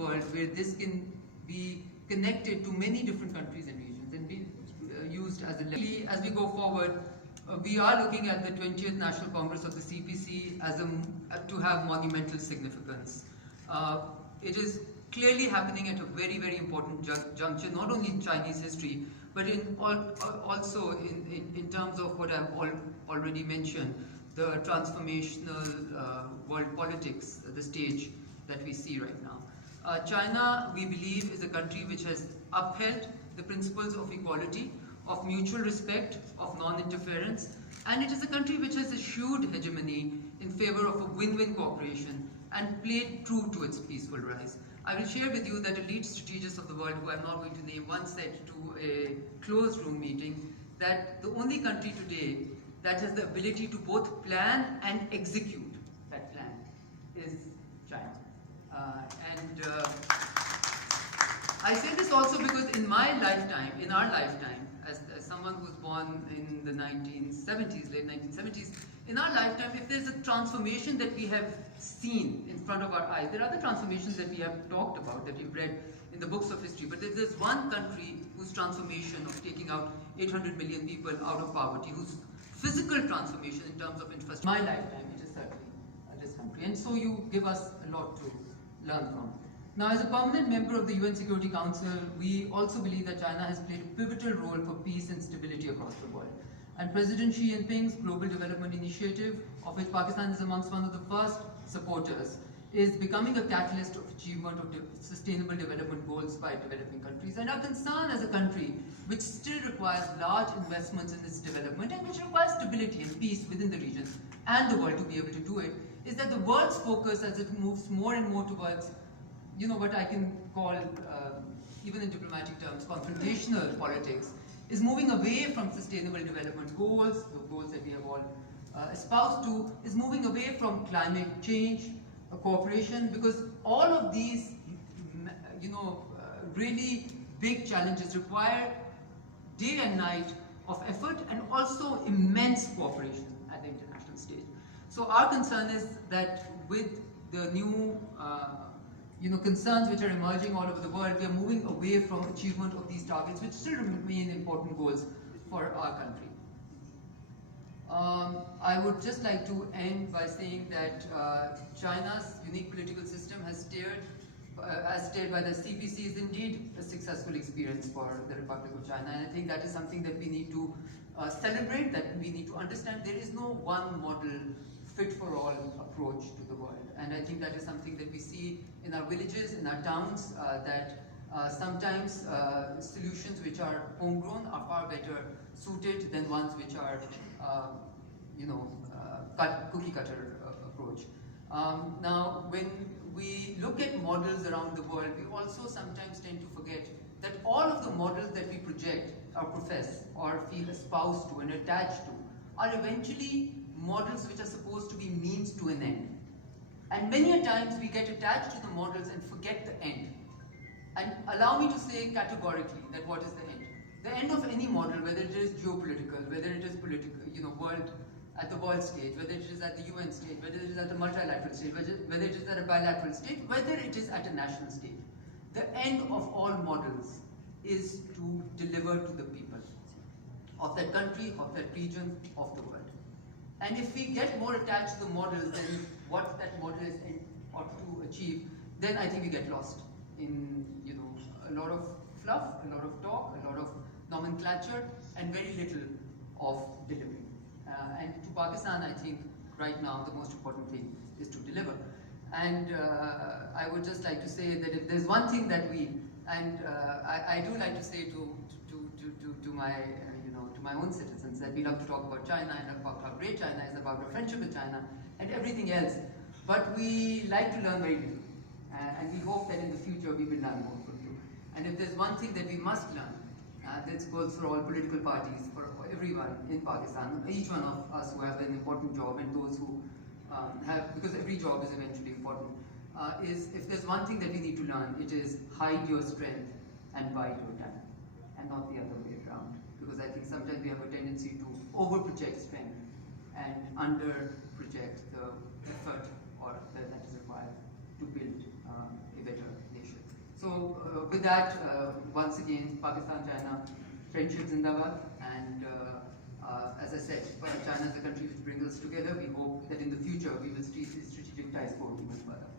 world where this can be connected to many different countries and regions and be used as a level. As we go forward, we are looking at the 20th National Congress of the CPC as to have monumental significance. It is clearly happening at a very, very important juncture, not only in Chinese history, but also in terms of what I've already mentioned, the transformational world politics, the stage that we see right now. China, we believe, is a country which has upheld the principles of equality, of mutual respect, of non-interference, and it is a country which has eschewed hegemony in favor of a win-win cooperation and played true to its peaceful rise. I will share with you that elite strategists of the world, who I'm not going to name, once said to a closed room meeting that the only country today that has the ability to both plan and execute that plan is China. I say this also because in my lifetime, in our lifetime, as someone who was born in the 1970s, late 1970s, in our lifetime, if there's a transformation that we have seen in front of our eyes, there are other transformations that we have talked about, that we've read in the books of history, but there's one country whose transformation of taking out 800 million people out of poverty, whose physical transformation in terms of infrastructure, my lifetime, it is certainly this country. And so you give us a lot to learn from. Now, as a permanent member of the UN Security Council, we also believe that China has played a pivotal role for peace and stability across the world. And President Xi Jinping's Global Development Initiative, of which Pakistan is amongst one of the first supporters, is becoming a catalyst of achievement of sustainable development goals by developing countries. And our concern as a country, which still requires large investments in its development and which requires stability and peace within the region and the world to be able to do it, is that the world's focus, as it moves more and more towards, you know, what I can call, even in diplomatic terms, confrontational politics, is moving away from sustainable development goals, the goals that we have all espoused to, is moving away from climate change, cooperation, because all of these, really big challenges require day and night of effort and also immense cooperation at the international stage. So our concern is that with the new concerns which are emerging all over the world, we are moving away from achievement of these targets, which still remain important goals for our country. I would just like to end by saying that China's unique political system as steered by the CPC is indeed a successful experience for the Republic of China, and I think that is something that we need to celebrate, that we need to understand. There is no one model fit for all approach to the world, and I think that is something that we see in our villages, in our towns, that sometimes solutions which are homegrown are far better suited than ones which are cookie cutter approach. Now, when we look at models around the world, we also sometimes tend to forget that all of the models that we project or profess or feel espoused to and attached to are eventually models which are supposed to be means to an end. And many a times we get attached to the models and forget the end. And allow me to say categorically that what is the end? The end of any model, whether it is geopolitical, whether it is political, world at the world stage, whether it is at the UN stage, whether it is at the multilateral stage, whether it is at a bilateral stage, whether it is at a national stage. The end of all models is to deliver to the people of that country, of that region, of the world. And if we get more attached to the models than what that model is ought to achieve, then I think we get lost in a lot of fluff, a lot of talk, a lot of nomenclature, and very little of delivery. And to Pakistan, I think right now the most important thing is to deliver. And I would just like to say that if there's one thing that we, and I do like to say to my own citizens that we love to talk about China and about how great China is, about our friendship with China and everything else, but we like to learn very little. And we hope that in the future we will learn more from you. And if there's one thing that we must learn, that goes for all political parties, for everyone in Pakistan, each one of us who have an important job and those who have, because every job is eventually important, is if there's one thing that we need to learn, it is hide your strength and bide your time, and not the other way around. Because I think sometimes we have a tendency to over-project strength and under-project the effort that is required to build a better nation. with that, once again, Pakistan-China friendship zindabad, and as I said, China is a country which brings us together. We hope that in the future we will see strategic ties go even further.